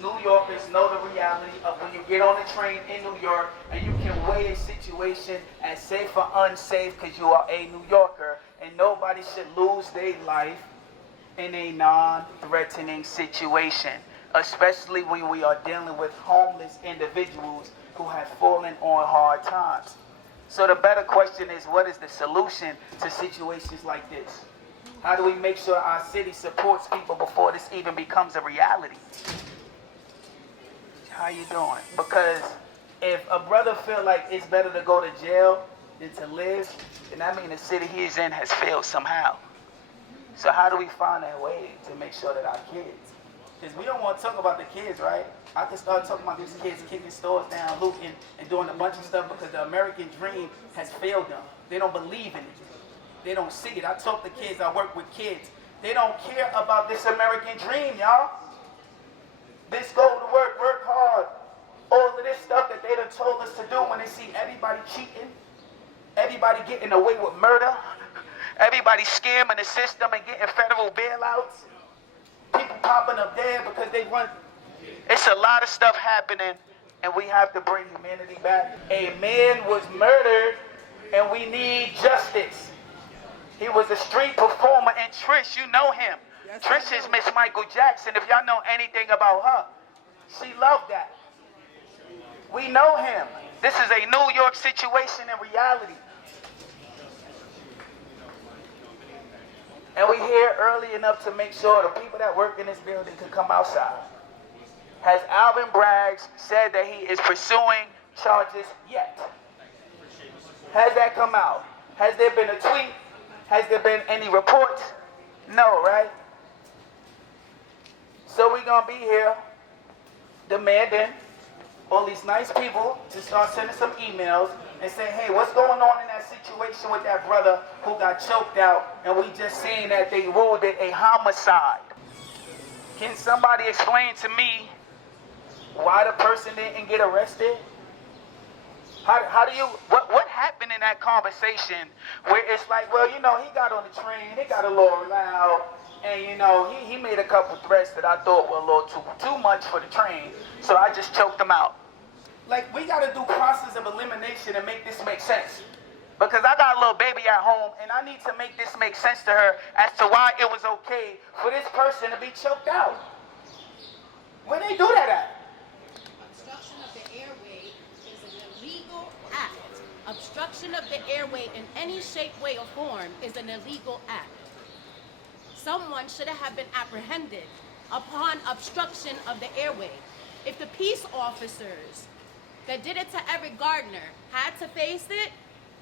New Yorkers know the reality of when you get on a train in New York and you can weigh a situation as safe or unsafe because you are a New Yorker, and nobody should lose their life in a non-threatening situation, especially when we are dealing with homeless individuals who have fallen on hard times. So the better question is, what is the solution to situations like this? How do we make sure our city supports people before this even becomes a reality? How you doing? Because if a brother feel like it's better to go to jail than to live, then that means the city he's in has failed somehow. So how do we find that way to make sure that our kids, because we don't want to talk about the kids, right? I can start talking about these kids kicking stores down, looting, and doing a bunch of stuff because the American dream has failed them. They don't believe in it. They don't see it. I talk to kids, I work with kids. They don't care about this American dream, y'all. This go to work hard. All of this stuff that they done told us to do when they see everybody cheating, everybody getting away with murder, everybody scamming the system and getting federal bailouts, people popping up dead because they run. It's a lot of stuff happening, and we have to bring humanity back. A man was murdered, and we need justice. He was a street performer, and Trish, you know him. Yes, Trish is Miss Michael Jackson. If y'all know anything about her, she loved that. We know him. This is a New York situation in reality. And we here early enough to make sure the people that work in this building can come outside. Has Alvin Braggs said that he is pursuing charges yet? Has that come out? Has there been a tweet? Has there been any reports? No, right? So we're going to be here demanding all these nice people to start sending some emails and say, hey, what's going on in that situation with that brother who got choked out, and we just seen that they ruled it a homicide? Can somebody explain to me why the person didn't get arrested? How do you, what happened in that conversation where it's like, well, you know, he got on the train, he got a little loud, and you know, he made a couple threats that I thought were a little too much for the train, so I just choked him out. Like, we got to do process of elimination and make this make sense. Because I got a little baby at home, and I need to make this make sense to her as to why it was okay for this person to be choked out. Where they do that at? Obstruction of the airway is an illegal act. Obstruction of the airway in any shape, way, or form is an illegal act. Someone should have been apprehended upon obstruction of the airway. If the peace officers that did it to Eric Gardner had to face it,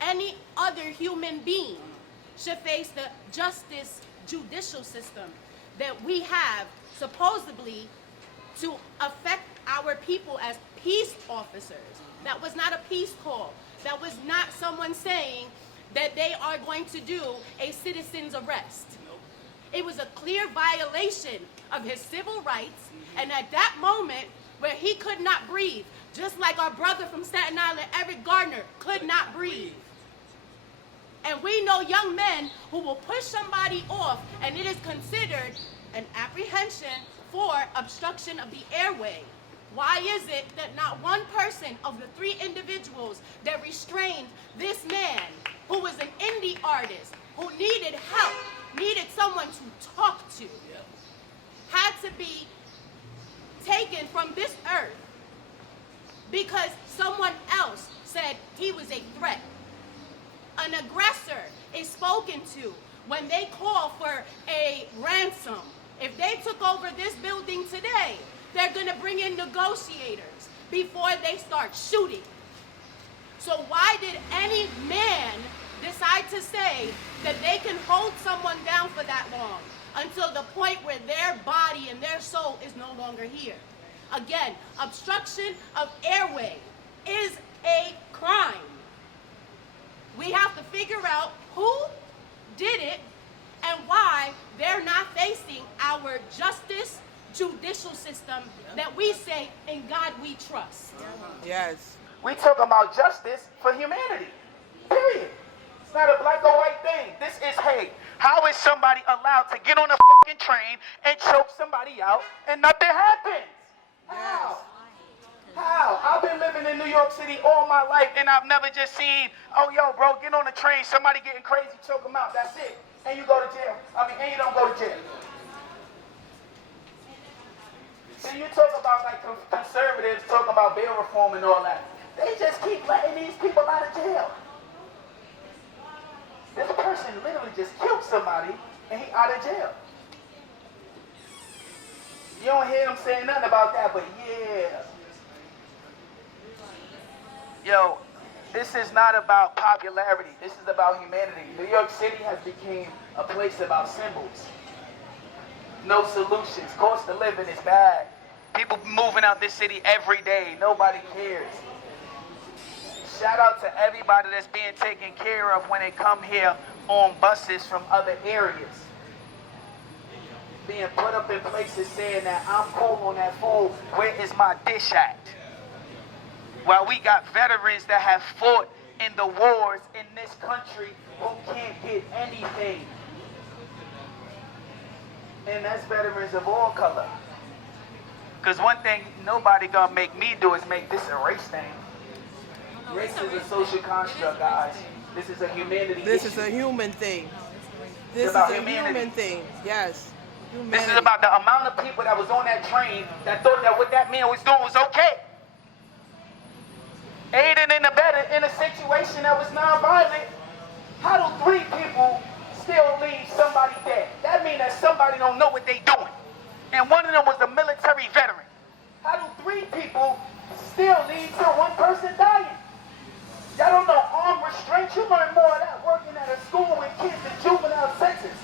any other human being should face the justice judicial system that we have supposedly to affect our people as peace officers. That was not a peace call. That was not someone saying that they are going to do a citizen's arrest. It was a clear violation of his civil rights, and at that moment where he could not breathe, just like our brother from Staten Island, Eric Gardner, could not breathe. And we know young men who will push somebody off, and it is considered an apprehension for obstruction of the airway. Why is it that not one person of the three individuals that restrained this man, who was an indie artist, who needed help, needed someone to talk to, had to be taken from this earth because someone else said he was a threat? An aggressor is spoken to when they call for a ransom. If they took over this building today, they're going to bring in negotiators before they start shooting. So why did any man decide to say that they can hold someone down for that long until the point where their body and their soul is no longer here? Again, obstruction of airway is a crime. We have to figure out who did it and why they're not facing our justice judicial system that we say in God we trust. Yes. We talk about justice for humanity. Period. It's not a black or white thing. This is, hey, how is somebody allowed to get on a fucking train and choke somebody out and nothing happens? City all my life, and I've never just seen, oh, yo, bro, get on the train, somebody getting crazy, choke them out, that's it. And you go to jail. And you don't go to jail. See, you talk about, like, conservatives talk about bail reform and all that. They just keep letting these people out of jail. This person literally just killed somebody, and he out of jail. You don't hear them saying nothing about that, but yeah. Yo, this is not about popularity. This is about humanity. New York City has become a place about symbols. No solutions. Cost of living is bad. People moving out this city every day. Nobody cares. Shout out to everybody that's being taken care of when they come here on buses from other areas. Being put up in places saying that I'm cool on that food. Where is my dish at? While we got veterans that have fought in the wars in this country who can't get anything. And that's veterans of all color. Because one thing nobody gonna make me do is make this a race thing. Race is a social construct, guys. This is a humanity issue. This is a human thing. This is a human thing. Yes. Humanity. This is about the amount of people that was on that train that thought that what that man was doing was okay. Aiding and abetting in a situation that was non-violent. How do 3 people still leave somebody dead? That means that somebody don't know what they doing. And one of them was a military veteran. How do 3 people still lead to 1 person dying? Y'all don't know armed restraint. You learn more of that working at a school with kids in juvenile sections.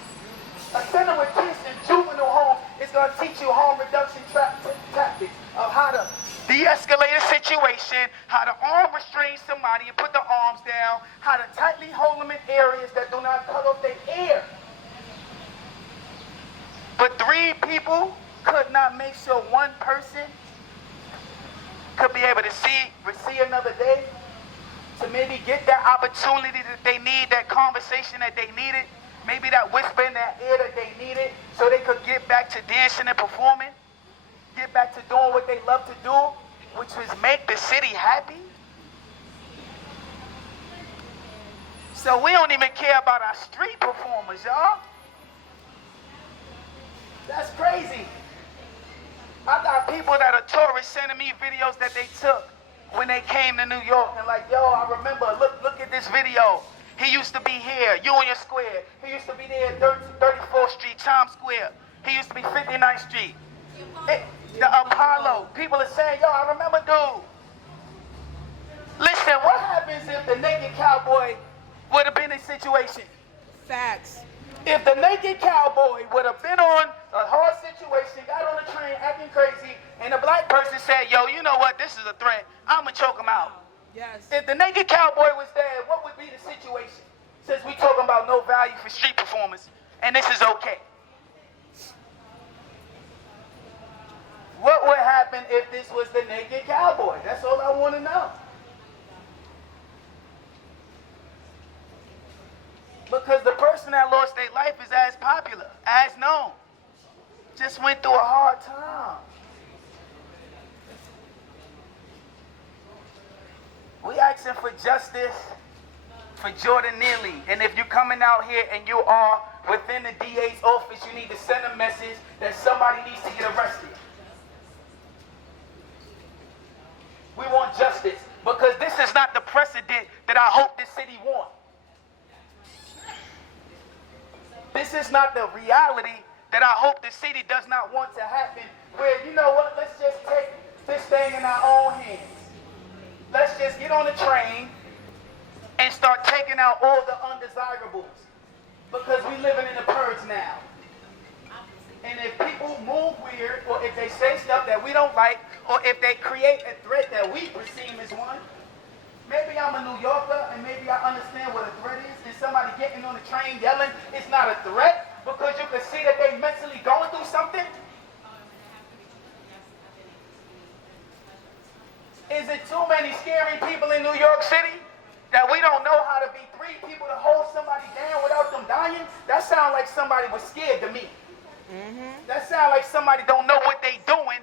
A center with kids in juvenile homes is going to teach you harm reduction tactics of how to de-escalate a situation, how to arm restrain somebody and put the arms down, how to tightly hold them in areas that do not cut off their ear. But 3 people could not make sure 1 person could be able to see another day, to maybe get that opportunity that they need, that conversation that they needed, maybe that whisper in their ear that they needed, so they could get back to dancing and performing, get back to doing what they love to do, which was make the city happy. So we don't even care about our street performers, y'all. That's crazy. I got people that are tourists sending me videos that they took when they came to New York and like, yo, I remember, look at this video. He used to be here, Union Square. He used to be there at 34th Street, Times Square. He used to be 59th Street. The Apollo. People are saying, yo, I remember dude. Listen, what happens if the naked cowboy would have been in a situation? Facts. If the naked cowboy would have been on a hard situation, got on a train acting crazy, and a black person said, yo, you know what, this is a threat, I'm going to choke him out. Yes. If the naked cowboy was there, what would be the situation? Since we talking about no value for street performers, and this is okay. What would happen if this was the naked cowboy? That's all I want to know. Because the person that lost their life is as popular, as known. Just went through a hard time. We asking for justice for Jordan Neely. And if you're coming out here and you are within the DA's office, you need to send a message that somebody needs to get arrested. We want justice because this is not the precedent that I hope this city wants. This is not the reality that I hope the city does not want to happen, where, you know what, let's just take this thing in our own hands. Let's just get on the train and start taking out all the undesirables, because we living in the purge now. And if people move weird, or if they say stuff that we don't like, or if they create a threat that we perceive as one, maybe I'm a New Yorker and maybe I understand what a threat is, and somebody getting on the train yelling, it's not a threat because you can see that they mentally going through something. Is it too many scary people in New York City that we don't know how to be 3 people to hold somebody down without them dying? That sounds like somebody was scared to me. That sounds like somebody don't know what they doing